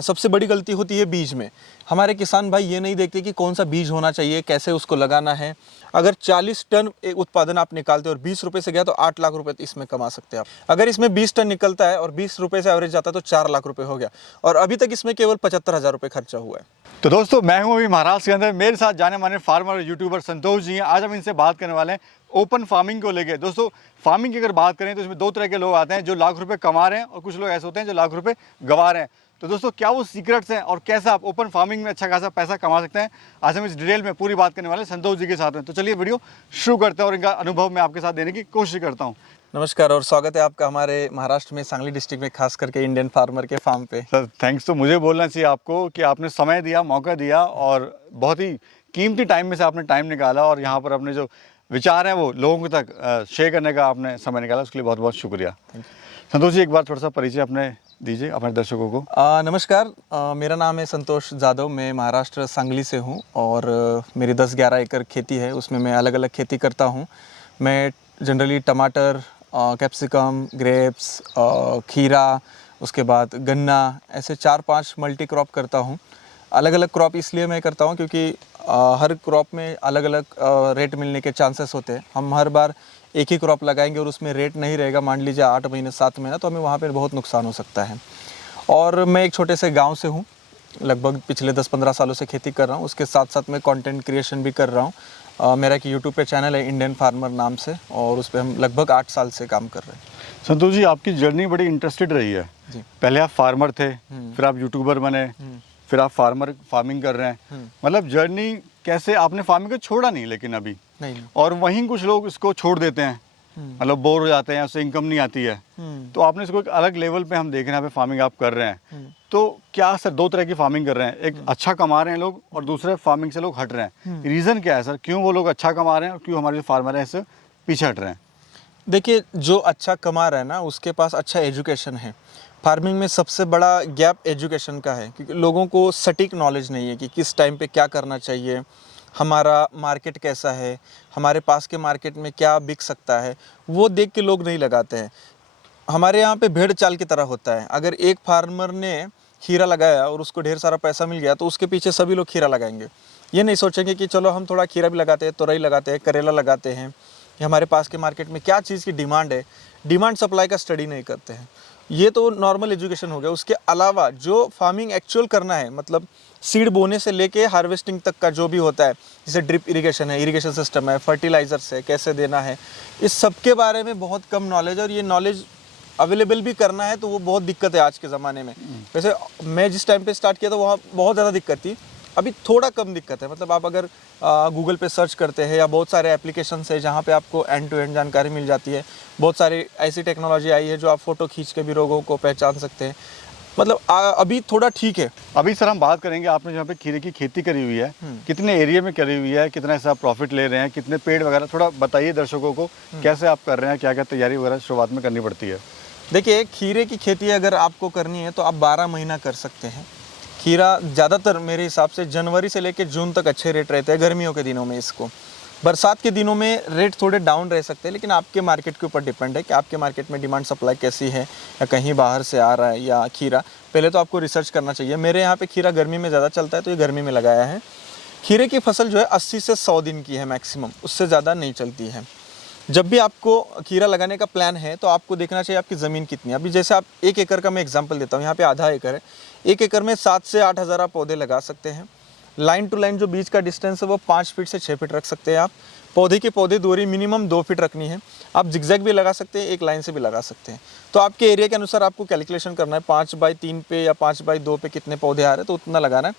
सबसे बड़ी गलती होती है बीज में। हमारे किसान भाई ये नहीं देखते कि कौन सा बीज होना चाहिए, कैसे उसको लगाना है। अगर 40 टन एक उत्पादन आप निकालते हो और 20 रुपए से गया तो 8 लाख रुपए इसमें कमा सकते हैं आप। अगर इसमें 20 टन निकलता है और 20 रुपए से एवरेज जाता है तो 4 लाख रुपए हो गया, और अभी तक इसमें केवल 75,000 रुपए खर्चा हुआ है। तो दोस्तों, मैं हूं अभी महाराष्ट्र के अंदर, मेरे साथ जाने माने फार्मर यूट्यूबर संतोष जी हैं। आज हम इनसे बात करने वाले हैं ओपन फार्मिंग को लेके। दोस्तों, फार्मिंग की अगर बात करें तो इसमें दो तरह के लोग आते हैं, जो लाख रुपए कमा रहे हैं, और कुछ लोग ऐसे होते हैं जो लाख रुपए गंवा रहे हैं। तो दोस्तों, क्या वो सीक्रेट्स हैं और कैसे आप ओपन फार्मिंग में अच्छा खासा पैसा कमा सकते हैं, आज हम इस डिटेल में पूरी बात करने वाले हैं संतोष जी के साथ में। तो चलिए वीडियो शुरू करते हैं और इनका अनुभव मैं आपके साथ देने की कोशिश करता हूँ। नमस्कार और स्वागत है आपका हमारे महाराष्ट्र में सांगली डिस्ट्रिक्ट में, खास करके इंडियन फार्मर के फार्म पे। सर, थैंक्स तो मुझे बोलना चाहिए आपको कि आपने समय दिया, मौका दिया और बहुत ही कीमती टाइम में से आपने टाइम निकाला और यहाँ पर अपने जो विचार हैं वो लोगों तक शेयर करने का आपने समय निकाला, उसके लिए बहुत बहुत शुक्रिया। संतोष जी, एक बार थोड़ा सा परिचय अपने दीजिए अपने दर्शकों को। नमस्कार, मेरा नाम है संतोष जाधव, मैं महाराष्ट्र सांगली से हूँ और मेरी 10-11 एकड़ खेती है, उसमें मैं अलग अलग खेती करता हूँ। मैं जनरली टमाटर, कैप्सिकम, ग्रेप्स, खीरा, उसके बाद गन्ना, ऐसे 4-5 मल्टी क्रॉप करता हूँ। अलग अलग क्रॉप इसलिए मैं करता हूँ क्योंकि हर क्रॉप में अलग अलग रेट मिलने के चांसेस होते हैं। हम हर बार एक ही क्रॉप लगाएंगे और उसमें रेट नहीं रहेगा, मान लीजिए 8 महीने 7 महीना, तो हमें वहाँ पे बहुत नुकसान हो सकता है। और मैं एक छोटे से गांव से हूँ, लगभग पिछले 10-15 सालों से खेती कर रहा हूँ। उसके साथ साथ मैं कंटेंट क्रिएशन भी कर रहा हूँ। मेरा एक यूट्यूब पे चैनल है इंडियन फार्मर नाम से, और उस पर हम लगभग 8 साल से काम कर रहे हैं। संतोष जी, आपकी जर्नी बड़ी इंटरेस्टेड रही है जी। पहले आप फार्मर थे, फिर आप यूट्यूबर बने, फिर आप फार्मिंग कर रहे हैं। मतलब जर्नी कैसे आपने फार्मिंग को छोड़ा नहीं लेकिन अभी नहीं। और वहीं कुछ लोग इसको छोड़ देते हैं, मतलब बोर हो जाते हैं, उससे इनकम नहीं आती है। तो आपने इसको एक अलग लेवल पे हम देख रहे हैं, यहाँ पे फार्मिंग आप कर रहे हैं। तो क्या सर, दो तरह की फार्मिंग कर रहे हैं, एक अच्छा कमा रहे हैं लोग और दूसरे फार्मिंग से लोग हट रहे हैं। रीज़न क्या है सर, क्यों वो लोग अच्छा कमा रहे हैं और क्यों हमारे जो फार्मर हैं इससे पीछे हट रहे हैं? देखिए, जो अच्छा कमा रहा है ना, उसके पास अच्छा एजुकेशन है। फार्मिंग में सबसे बड़ा गैप एजुकेशन का है, क्योंकि लोगों को सटीक नॉलेज नहीं है कि किस टाइम पे क्या करना चाहिए, हमारा मार्केट कैसा है, हमारे पास के मार्केट में क्या बिक सकता है, वो देख के लोग नहीं लगाते हैं। हमारे यहाँ पे भेड़ चाल की तरह होता है। अगर एक फार्मर ने खीरा लगाया और उसको ढेर सारा पैसा मिल गया तो उसके पीछे सभी लोग खीरा लगाएंगे। ये नहीं सोचेंगे कि चलो हम थोड़ा खीरा भी लगाते हैं, तोरई लगाते हैं, करेला लगाते हैं, या हमारे पास के मार्केट में क्या चीज़ की डिमांड है, डिमांड सप्लाई का स्टडी नहीं करते हैं। ये तो नॉर्मल एजुकेशन हो गया। उसके अलावा जो फार्मिंग एक्चुअल करना है, मतलब सीड बोने से लेके हार्वेस्टिंग तक का जो भी होता है, जैसे ड्रिप इरिगेशन है, इरिगेशन सिस्टम है, फर्टिलाइजर्स है, कैसे देना है, इस सब के बारे में बहुत कम नॉलेज है। और ये नॉलेज अवेलेबल भी करना है तो वो बहुत दिक्कत है आज के ज़माने में। वैसे मैं जिस टाइम पे स्टार्ट किया था वहाँ बहुत ज़्यादा दिक्कत थी, अभी थोड़ा कम दिक्कत है। मतलब आप अगर गूगल पे सर्च करते हैं, या बहुत सारे एप्लीकेशंस है जहाँ पे आपको एंड टू एंड जानकारी मिल जाती है। बहुत सारी ऐसी टेक्नोलॉजी आई है जो आप फ़ोटो खींच के भी रोगों को पहचान सकते हैं। मतलब अभी थोड़ा ठीक है। अभी सर हम बात करेंगे, आपने जहाँ पे खीरे की खेती करी हुई है, कितने एरिया में करी हुई है, कितना ऐसा प्रॉफिट ले रहे हैं, कितने पेड़ वगैरह, थोड़ा बताइए दर्शकों को कैसे आप कर रहे हैं, क्या क्या तैयारी वगैरह शुरुआत में करनी पड़ती है? देखिए, खीरे की खेती अगर आपको करनी है तो आप 12 महीना कर सकते हैं। खीरा ज़्यादातर मेरे हिसाब से जनवरी से लेकर जून तक अच्छे रेट रहते हैं गर्मियों के दिनों में। इसको बरसात के दिनों में रेट थोड़े डाउन रह सकते हैं, लेकिन आपके मार्केट के ऊपर डिपेंड है कि आपके मार्केट में डिमांड सप्लाई कैसी है, या कहीं बाहर से आ रहा है या खीरा। पहले तो आपको रिसर्च करना चाहिए। मेरे यहाँ पे खीरा गर्मी में ज़्यादा चलता है तो ये गर्मी में लगाया है। खीरे की फसल जो है 80 से 100 दिन की है मैक्सिमम, उससे ज़्यादा नहीं चलती है। जब भी आपको खीरा लगाने का प्लान है तो आपको देखना चाहिए आपकी ज़मीन कितनी है। अभी जैसे आप 1 एकड़ का मैं एग्जांपल देता हूँ, यहाँ पे आधा एकड़ है। 1 एकड़ में 7 से 8 हज़ार आप पौधे लगा सकते हैं। लाइन टू लाइन जो बीच का डिस्टेंस है वो 5 फीट से 6 फीट रख सकते हैं आप। पौधे की पौधे दूरी मिनिमम 2 फीट रखनी है। आप जिगजैग भी लगा सकते हैं, एक लाइन से भी लगा सकते हैं। तो आपके एरिया के अनुसार आपको कैलकुलेशन करना है, 5x3 पे या 5x2 पे कितने पौधे आ रहे हैं तो उतना लगाना है।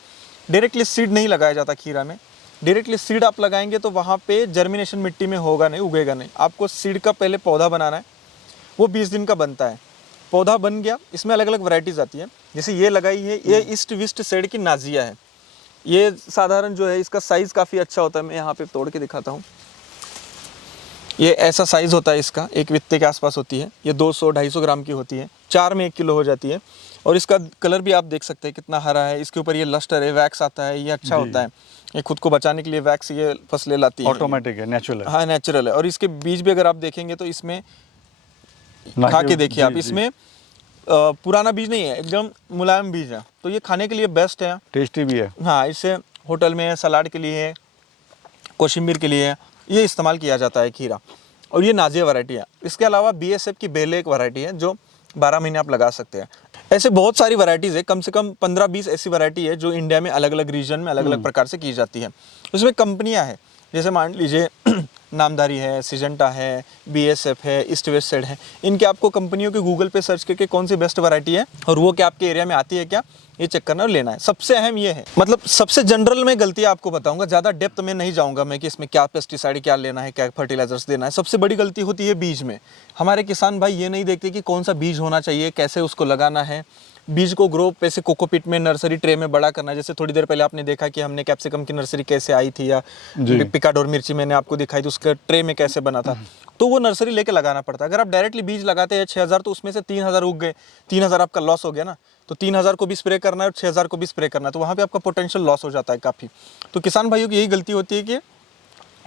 डायरेक्टली सीड नहीं लगाया जाता खीरा में। डायरेक्टली सीड आप लगाएंगे तो वहाँ पे जर्मिनेशन मिट्टी में होगा नहीं, उगेगा नहीं। आपको सीड का पहले पौधा बनाना है, वो 20 दिन का बनता है। पौधा बन गया, इसमें अलग अलग वैरायटीज़ आती है। जैसे ये लगाई है, ये ईस्ट वेस्ट साइड की नाजिया है। ये साधारण जो है, इसका साइज़ काफ़ी अच्छा होता है। मैं यहाँ पे तोड़ के दिखाता हूँ। ये ऐसा साइज़ होता है इसका, एक वित्ते के आसपास होती है। ये 200-250 ग्राम की होती है, 4 में 1 किलो हो जाती है। और इसका कलर भी आप देख सकते हैं कितना हरा है। इसके ऊपर ये लस्टर है, वैक्स आता है, ये अच्छा होता है। ये खुद को बचाने के लिए वैक्स ये फसलें लाती है। ऑटोमेटिक है, नेचुरल है। हाँ, नेचुरल है। और इसके बीज भी अगर आप देखेंगे तो इसमें खा के देखिए आप, इसमें पुराना बीज नहीं है, एकदम मुलायम बीज है, तो ये खाने के लिए बेस्ट है। टेस्टी भी है। हाँ, इससे होटल में सलाद के लिए, कोशिम्बीर के लिए ये इस्तेमाल किया जाता है खीरा। और ये नाजिया वैरायटी है। इसके अलावा BSF की बेले एक वैरायटी है जो 12 महीने आप लगा सकते हैं। ऐसे बहुत सारी वैरायटीज़ है, कम से कम 15-20 ऐसी वैरायटी है जो इंडिया में अलग अलग रीजन में अलग अलग प्रकार से की जाती है। उसमें कंपनियां हैं, जैसे मान लीजिए नामधारी है, सिजेंटा है, BSF है, ईस्ट वेस्ट साइड है। इनके आपको कंपनियों के गूगल पे सर्च करके कौन सी बेस्ट वैरायटी है और वो क्या आपके एरिया में आती है क्या, ये चेक करना और लेना है। सबसे अहम ये है, मतलब सबसे जनरल में गलती आपको बताऊंगा, ज़्यादा डेप्थ में नहीं जाऊंगा मैं कि इसमें क्या पेस्टिसाइड क्या लेना है, क्या फर्टिलाइजर्स देना है। सबसे बड़ी गलती होती है बीज में। हमारे किसान भाई ये नहीं देखते कि कौन सा बीज होना चाहिए, कैसे उसको लगाना है। बीज को ग्रो वैसे कोकोपीट में नर्सरी ट्रे में बड़ा करना है। जैसे थोड़ी देर पहले आपने देखा कि हमने कैप्सिकम की नर्सरी कैसे आई थी, या पिकाडोर मिर्ची मैंने आपको दिखाई थी, उसका ट्रे में कैसे बना था। तो वो नर्सरी लेके लगाना पड़ता है। अगर आप डायरेक्टली बीज लगाते हैं 6000, तो उसमें से 3000 उग गए, 3000 आपका लॉस हो गया ना। तो 3000 को भी स्प्रे करना है और 6000 को भी स्प्रे करना है, तो वहाँ पे आपका पोटेंशियल लॉस हो जाता है काफ़ी। तो किसान भाइयों की यही गलती होती है कि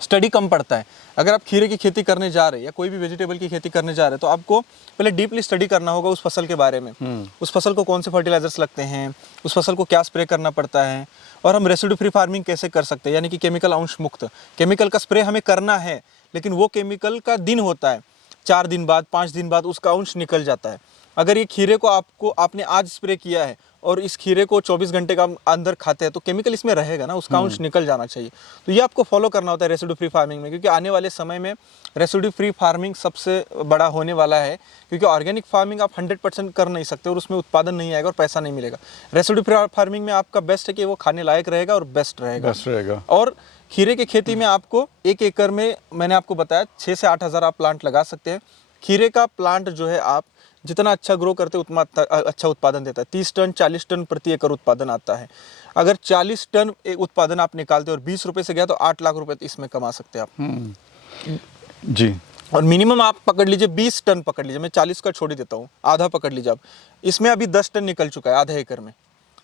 स्टडी कम पड़ता है। अगर आप खीरे की खेती करने जा रहे हैं या कोई भी वेजिटेबल की खेती करने जा रहे हैं, तो आपको पहले डीपली स्टडी करना होगा उस फसल के बारे में। उस फसल को कौन से फर्टिलाइजर्स लगते हैं, उस फसल को क्या स्प्रे करना पड़ता है, और हम रेसिड्यू फ्री फार्मिंग कैसे कर सकते हैं, यानी कि केमिकल अंश मुक्त। केमिकल का स्प्रे हमें करना है, लेकिन वो केमिकल का दिन होता है, 4 दिन बाद 5 दिन बाद उसका अंश निकल जाता है। अगर ये खीरे को आपने आज स्प्रे किया है और इस खीरे को 24 घंटे का अंदर खाते हैं, तो केमिकल इसमें रहेगा ना, उसका अंश निकल जाना चाहिए। तो ये आपको फॉलो करना होता है रेसिड्यू फ्री फार्मिंग में, क्योंकि आने वाले समय में रेसिड्यू फ्री फार्मिंग सबसे बड़ा होने वाला है। क्योंकि ऑर्गेनिक फार्मिंग आप 100% कर नहीं सकते और उसमें उत्पादन नहीं आएगा और पैसा नहीं मिलेगा। रेसिड्यू फ्री फार्मिंग में आपका बेस्ट है कि वो खाने लायक रहेगा और बेस्ट रहेगा। और खीरे की खेती में आपको 1 एकड़ में, मैंने आपको बताया 6 से 8 हज़ार आप प्लांट लगा सकते हैं। खीरे का प्लांट जो है, आप जितना अच्छा ग्रो करते हैं उतना अच्छा उत्पादन देता है। 30 टन 40 टन प्रति एकड़ उत्पादन आता है। अगर 40 टन उत्पादन आप निकालते हैं और 20 रुपए से गया, तो 8 लाख रुपए इसमें कमा सकते हैं आप। जी। और मिनिमम आप पकड़ लीजिए 20 टन पकड़ लीजिए, मैं 40 का छोड़ ही देता हूँ, आधा पकड़ लीजिए आप। इसमें अभी 10 टन निकल चुका है आधे एकड़ में,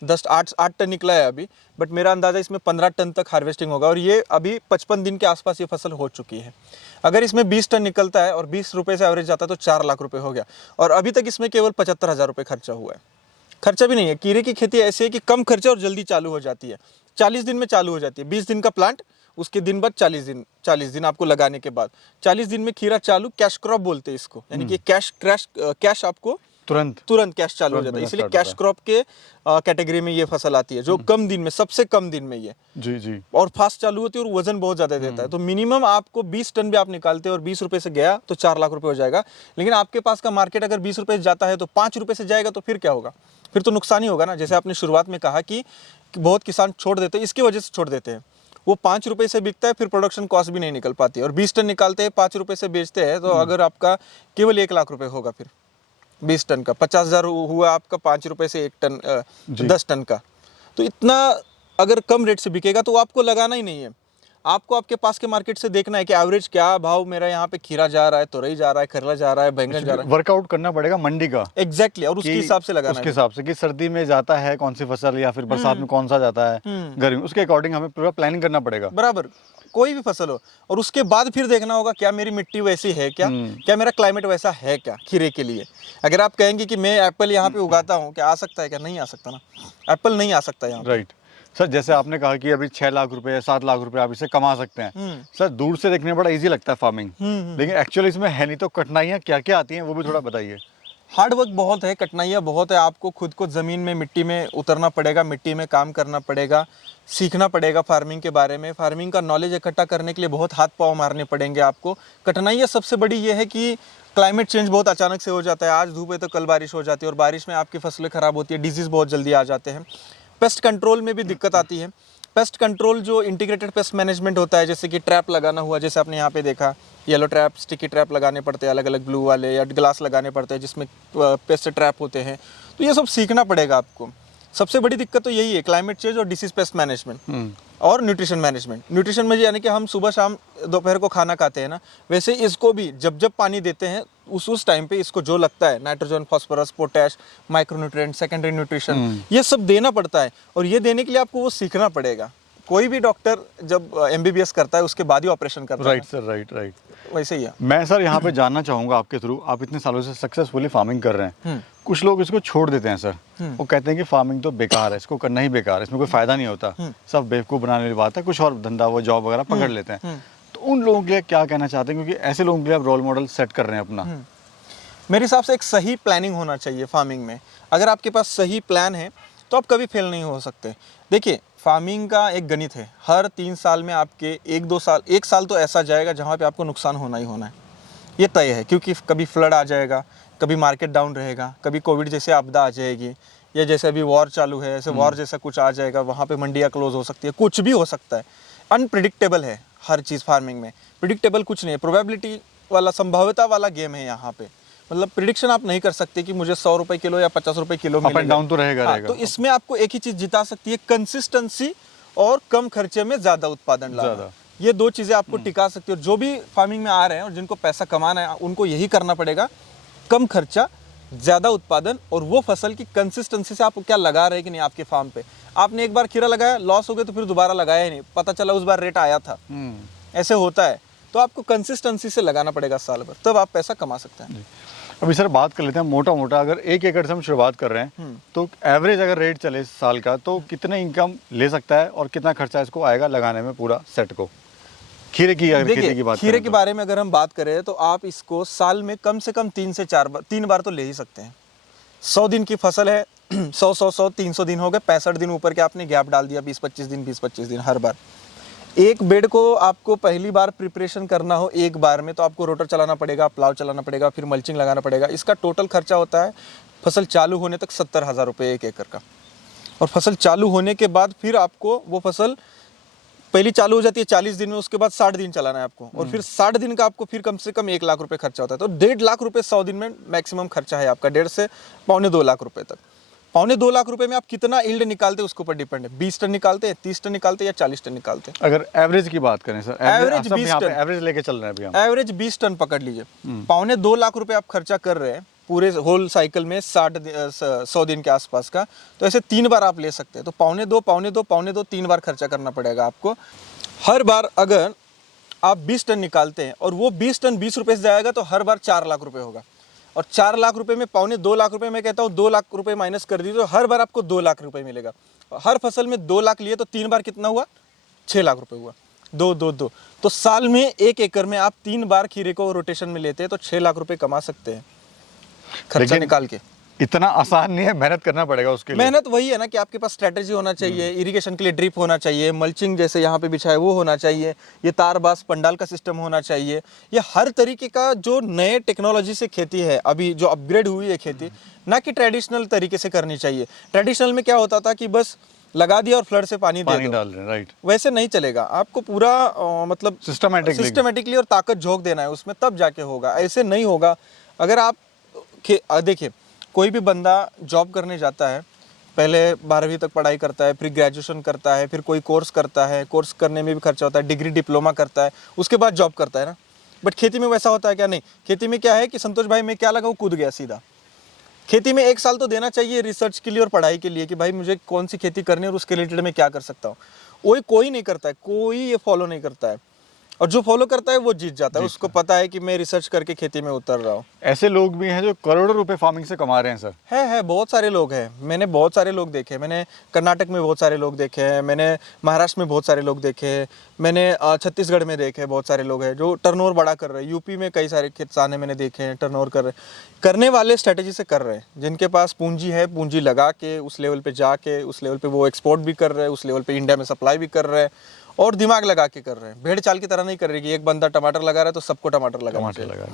8 टन निकला है अभी, बट मेरा अंदाज़ा इसमें 15 टन तक हार्वेस्टिंग होगा। और ये अभी 55 दिन के आसपास ये फसल हो चुकी है। अगर इसमें 20 टन निकलता है और 20 रुपये से एवरेज जाता है, तो 4 लाख रुपए हो गया। और अभी तक इसमें केवल 75,000 रुपये खर्चा हुआ है। खर्चा भी नहीं है। खीरे की खेती ऐसी है कि कम खर्चा और जल्दी चालू हो जाती है। 40 दिन में चालू हो जाती है। 20 दिन का प्लांट, उसके दिन बाद 40 दिन आपको लगाने के बाद 40 दिन में खीरा चालू। कैश क्रॉप बोलते हैं इसको, यानी कि कैश आपको तुरंत कैश चालू हो जाता है, इसलिए कैश क्रॉप के कैटेगरी में ये फसल आती है, जो कम दिन में, सबसे कम दिन में ये जी और फास्ट चालू होती है और वजन बहुत ज्यादा देता है। तो मिनिमम आपको 20 टन भी आप निकालते हैं और 20 रुपए से गया तो 4 लाख रुपए हो जाएगा। लेकिन आपके पास का मार्केट अगर 20 रुपए से जाता है तो 5 रुपए से जाएगा, तो फिर क्या होगा? फिर तो नुकसान ही होगा ना। जैसे आपने शुरुआत में कहा कि बहुत किसान छोड़ देते हैं, इसकी वजह से छोड़ देते हैं। वो 5 रुपए से बिकता है, फिर प्रोडक्शन कॉस्ट भी नहीं निकल पाती है। और 20 टन निकालते हैं, 5 रुपए से बेचते हैं, तो अगर आपका केवल 1 लाख रुपए होगा फिर 20 टन का, 50,000 हुआ आपका 5 रुपए से 1 टन 10 टन का। तो इतना अगर कम रेट से बिकेगा तो आपको लगाना ही नहीं है। आपको आपके पास के मार्केट से देखना है कि एवरेज क्या भाव मेरा यहाँ पे खीरा जा रहा है, तुरई जा रहा है, करेला जा रहा है, बैंगन जा रहा है। वर्कआउट करना पड़ेगा मंडी का। एग्जैक्टली और उसके हिसाब से लगाना है। उसके हिसाब से कि सर्दी में जाता है कौन सी फसल, या फिर बरसात में कौन सा जाता है, गर्मी, उसके अकॉर्डिंग हमें पूरा प्लानिंग करना पड़ेगा। बराबर, कोई भी फसल हो। और उसके बाद फिर देखना होगा क्या मेरी मिट्टी वैसी है क्या मेरा क्लाइमेट वैसा है क्या खीरे के लिए। अगर आप कहेंगे कि मैं एप्पल यहाँ पे उगाता हूँ, क्या आ सकता है? क्या नहीं आ सकता ना, एप्पल नहीं आ सकता यहाँ। राइट सर, जैसे आपने कहा कि अभी 6 लाख रुपए 7 लाख रुपए आप इसे कमा सकते हैं। सर दूर से देखने में बड़ा इजी लगता है फार्मिंग, लेकिन एक्चुअली इसमें है नहीं। तो कठिनाइयाँ क्या क्या आती हैं वो भी थोड़ा बताइए। हार्ड वर्क बहुत है, कठिनाइयाँ बहुत है। आपको खुद को ज़मीन में, मिट्टी में उतरना पड़ेगा, मिट्टी में काम करना पड़ेगा, सीखना पड़ेगा फार्मिंग के बारे में। फार्मिंग का नॉलेज इकट्ठा करने के लिए बहुत हाथ पाँव मारने पड़ेंगे आपको। कठिनाइयाँ सबसे बड़ी ये है कि क्लाइमेट चेंज बहुत अचानक से हो जाता है। आज धूप है तो कल बारिश हो जाती है, और बारिश में आपकी फसलें ख़राब होती है, डिजीज़ बहुत जल्दी आ जाते हैं। पेस्ट कंट्रोल में भी दिक्कत आती है। पेस्ट कंट्रोल जो इंटीग्रेटेड पेस्ट मैनेजमेंट होता है, जैसे कि ट्रैप लगाना हुआ, जैसे आपने यहाँ पे देखा येलो ट्रैप, स्टिकी ट्रैप लगाने पड़ते हैं अलग अलग ब्लू वाले, या ग्लास लगाने पड़ते हैं जिसमें पेस्ट ट्रैप होते हैं। तो ये सब सीखना पड़ेगा आपको। सबसे बड़ी दिक्कत तो यही है, क्लाइमेट चेंज और डिसीज पेस्ट मैनेजमेंट और न्यूट्रिशन मैनेजमेंट। न्यूट्रिशन में यानी कि हम सुबह शाम दोपहर को खाना खाते हैं ना, वैसे इसको भी जब पानी देते हैं उस टाइम पे इसको जो लगता है nitrogen, phosphorus, potash, micronutrient, secondary nutrition, ये सब देना पड़ता है। और ये देने के लिए आपको वो सीखना पड़ेगा। कोई भी डॉक्टर जब एमबीबीएस करता है उसके बाद ही ऑपरेशन करता राइट सर, राइट राइट। है, वैसे ही है। मैं सर यहाँ पे जानना चाहूँगा आपके थ्रू, आप इतने सालों से सक्सेसफुली फार्मिंग कर रहे हैं, कुछ लोग इसको छोड़ देते हैं सर, वो कहते हैं कि फार्मिंग तो बेकार है, इसको करना ही बेकार है, इसमें कोई फ़ायदा नहीं होता, सब बेवकूफ़ बनाने वाली बात है, कुछ और धंधा वो जॉब वगैरह पकड़ लेते हैं। तो उन लोगों के लिए क्या कहना चाहते हैं, क्योंकि ऐसे लोगों के लिए आप रोल मॉडल सेट कर रहे हैं अपना? मेरे हिसाब से एक सही प्लानिंग होना चाहिए फार्मिंग में। अगर आपके पास सही प्लान है तो आप कभी फेल नहीं हो सकते। देखिए, फार्मिंग का एक गणित है, हर 3 साल में आपके 1-2 साल, 1 साल तो ऐसा जाएगा जहाँ पे आपको नुकसान होना ही होना है, ये तय है। क्योंकि कभी फ्लड आ जाएगा, कभी मार्केट डाउन रहेगा, कभी कोविड जैसे आपदा आ जाएगी, या जैसे अभी वॉर चालू है ऐसे वॉर जैसा कुछ आ जाएगा, वहाँ पे मंडियाँ क्लोज हो सकती है, कुछ भी हो सकता है। अनप्रिडिक्टेबल है हर चीज़ फार्मिंग में, प्रिडिक्टेबल कुछ नहीं है, प्रोबेबिलिटी वाला, संभाव्यता वाला गेम है यहाँ पे। मतलब प्रिडिक्शन आप नहीं कर सकते कि मुझे 100 रुपए किलो या 50 रुपए किलो मिलेगा। अप एंड डाउन तो रहेगा। तो इसमें आपको एक ही चीज़ जिता सकती है, कंसिस्टेंसी और कम खर्चे में ज़्यादा उत्पादन लाना। ये 2 चीज़ें आपको टिका सकती है। और जो भी फार्मिंग में आ रहे हैं और जिनको पैसा कमाना है, उनको यही करना पड़ेगा, कम खर्चा, ज़्यादा उत्पादन, और वो फसल की कंसिस्टेंसी से आप क्या लगा रहे हैं कि नहीं आपके फार्म पे। आपने एक बार खीरा लगाया, लॉस हो गया, तो फिर दोबारा लगाया ही नहीं, पता चला उस बार रेट आया था, ऐसे होता है। तो आपको कंसिस्टेंसी से लगाना पड़ेगा साल भर, तब आप पैसा कमा सकते हैं। अभी सर बात कर लेते हैं मोटा मोटा, अगर 1 एकड़ से हम शुरुआत कर रहे हैं तो एवरेज अगर रेट चले साल का तो कितने इनकम ले सकता है और कितना खर्चा इसको आएगा लगाने में पूरा सेट को? खीरे की अगर खेती की बात, खीरे के बारे में अगर हम बात करें तो आप इसको साल में कम से कम 3 से 4 बार, 3 बार तो ले ही सकते हैं। 100 दिन की फसल है, 100 300 दिन हो गए, 65 दिन ऊपर के आपने गैप डाल दिया, 20-25 दिन 20-25 दिन हर बार। एक बेड को आपको पहली बार प्रिपरेशन करना हो एक बार में, तो आपको रोटर चलाना पड़ेगा, प्लाव चलाना पड़ेगा, फिर मल्चिंग लगाना पड़ेगा। इसका टोटल खर्चा होता है फसल चालू होने तक 70,000 रुपये 1 एकड़ का। और फसल चालू होने के बाद फिर आपको वो फसल पहली चालू हो जाती है 40 दिन में, उसके बाद 60 दिन चलाना है आपको, और फिर 60 दिन का आपको फिर कम से कम 1 लाख रुपए खर्चा होता है। तो 1.5 लाख रुपए 100 दिन में मैक्सिमम खर्चा है आपका, 1.5 से 1.25 लाख रुपए तक। 1.25 लाख रुपए में आप कितना यील्ड निकालते हैं उसके ऊपर डिपेंड है। 20 टन निकालते हैं, 30 टन निकालते हैं या 40 टन निकालते हैं। अगर एवरेज की बात करें सर, एवरेज 20 टन, एवरेज लेके चल रहे हैं अभी हम, एवरेज 20 टन पकड़ लीजिए। 1.25 लाख रुपए आप खर्चा कर रहे हैं पूरे होल साइकिल में 100 दिन के आसपास का। तो ऐसे 3 बार आप ले सकते हैं। तो 1.25 3 बार खर्चा करना पड़ेगा आपको। हर बार अगर आप 20 टन निकालते हैं और वो 20 टन 20 रुपए से जाएगा तो हर बार 4 लाख रुपए होगा। और 4 लाख रुपए में 1.25 लाख रुपए, मैं कहता हूँ 2 लाख रुपए माइनस कर दीजिए, तो हर बार आपको 2 लाख रुपए मिलेगा। हर फसल में 2 लाख लिए तो 3 बार कितना हुआ? 6 लाख रुपए हुआ। 2 तो साल में 1 एकड़ में आप 3 बार खीरे को रोटेशन में लेते हैं तो 6 लाख रुपए कमा सकते हैं खर्चा निकाल के। इतना आसान नहीं है, मेहनत करना पड़ेगा उसके लिए। मेहनत वही है ना कि आपके पास स्ट्रेटेजी होना चाहिए, इरिगेशन के लिए ड्रिप होना चाहिए, मल्चिंग जैसे यहाँ पे बिछा है वो होना चाहिए, ये तारबास पंडाल का सिस्टम होना चाहिए। ये हर तरीके का जो नए टेक्नोलॉजी से खेती है अभी जो अपग्रेड हुई है खेती, ना कि ट्रेडिशनल तरीके से करनी चाहिए। ट्रेडिशनल में क्या होता था कि बस लगा दिया और फ्लड से पानी डाल रहे हैं, राइट। वैसे नहीं चलेगा, आपको पूरा मतलब सिस्टमेटिकली और ताकत झोंक देना है उसमें, तब जाके होगा। ऐसे नहीं होगा। अगर आप देखिए, कोई भी बंदा जॉब करने जाता है, पहले 12वीं तक पढ़ाई करता है, फिर ग्रेजुएशन करता है, फिर कोई कोर्स करता है, कोर्स करने में भी खर्चा होता है, डिग्री डिप्लोमा करता है, उसके बाद जॉब करता है ना। बट खेती में वैसा होता है क्या? नहीं। खेती में क्या है कि संतोष भाई मैं क्या लगाऊं, कूद गया सीधा। खेती में 1 साल तो देना चाहिए रिसर्च के लिए और पढ़ाई के लिए कि भाई मुझे कौन सी खेती करनी है और उसके रिलेटेड मैं क्या कर सकता हूँ। वो कोई नहीं करता है, कोई ये फॉलो नहीं करता है। और जो फॉलो करता है वो जीत जाता है, उसको पता है कि मैं रिसर्च करके खेती में उतर रहा हूँ। ऐसे लोग भी हैं जो करोड़ों रुपए फार्मिंग से कमा रहे हैं सर। है बहुत सारे लोग हैं। मैंने बहुत सारे लोग देखे, मैंने कर्नाटक में बहुत सारे लोग देखे हैं, मैंने महाराष्ट्र में बहुत सारे लोग देखे हैं, मैंने छत्तीसगढ़ में देखे बहुत सारे लोग हैं जो टर्नओवर बड़ा कर रहे हैं। यूपी में कई सारे किसान हैं मैंने देखे हैं टर्नओवर कर रहे हैं। करने वाले स्ट्रेटेजी से कर रहे हैं, जिनके पास पूंजी है, पूंजी लगा के उस लेवल पे जाके उस लेवल पे वो एक्सपोर्ट भी कर रहे हैं, उस लेवल पे इंडिया में सप्लाई भी कर रहे हैं और दिमाग लगा के कर रहे हैं। भेड़ चाल की तरह नहीं कर रही कि एक बंदा टमाटर लगा रहा है तो सबको टमाटर लगा,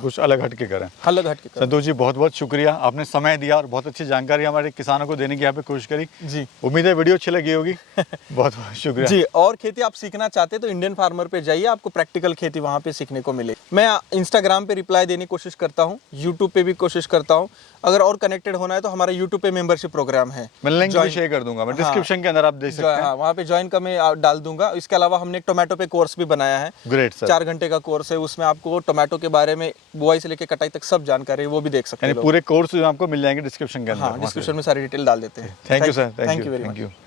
कुछ अलग हट के करें, अलग हट के। संतोष जी बहुत बहुत शुक्रिया, आपने समय दिया और बहुत अच्छी जानकारी हमारे किसानों को देने की यहाँ पे कोशिश करी जी। उम्मीद है वीडियो अच्छी लगी होगी। बहुत बहुत शुक्रिया जी। और खेती आप सीखना चाहते तो इंडियन फार्मर पे जाइए, आपको प्रैक्टिकल खेती वहाँ पे सीखने को मिले। मैं इंस्टाग्राम पे रिप्लाई देने की कोशिश करता हूँ, यूट्यूब पे भी कोशिश करता हूँ। अगर और कनेक्टेड होना है तो हमारा यूट्यूब पे मेंबरशिप प्रोग्राम है, मैं लिंक भी शेयर कर दूंगा, मैं डिस्क्रिप्शन के अंदर आप देख सकते हैं। हाँ, वहाँ पे ज्वाइन का मैं डाल दूंगा। इसके अलावा हमने एक टोमेटो पे कोर्स भी बनाया है, ग्रेट सर, 4 घंटे का कोर्स है। उसमें आपको टोमेटो के बारे में बुआई से लेकर कटाई तक सब जानकारी वो भी देख सकते हैं। पूरे कोर्स आपको मिल जाएंगे डिस्क्रिप्शन के अंदर। हाँ, डिस्क्रिप्शन में सारी डिटेल डाल देते हैं। Thank you sir, thank you very much.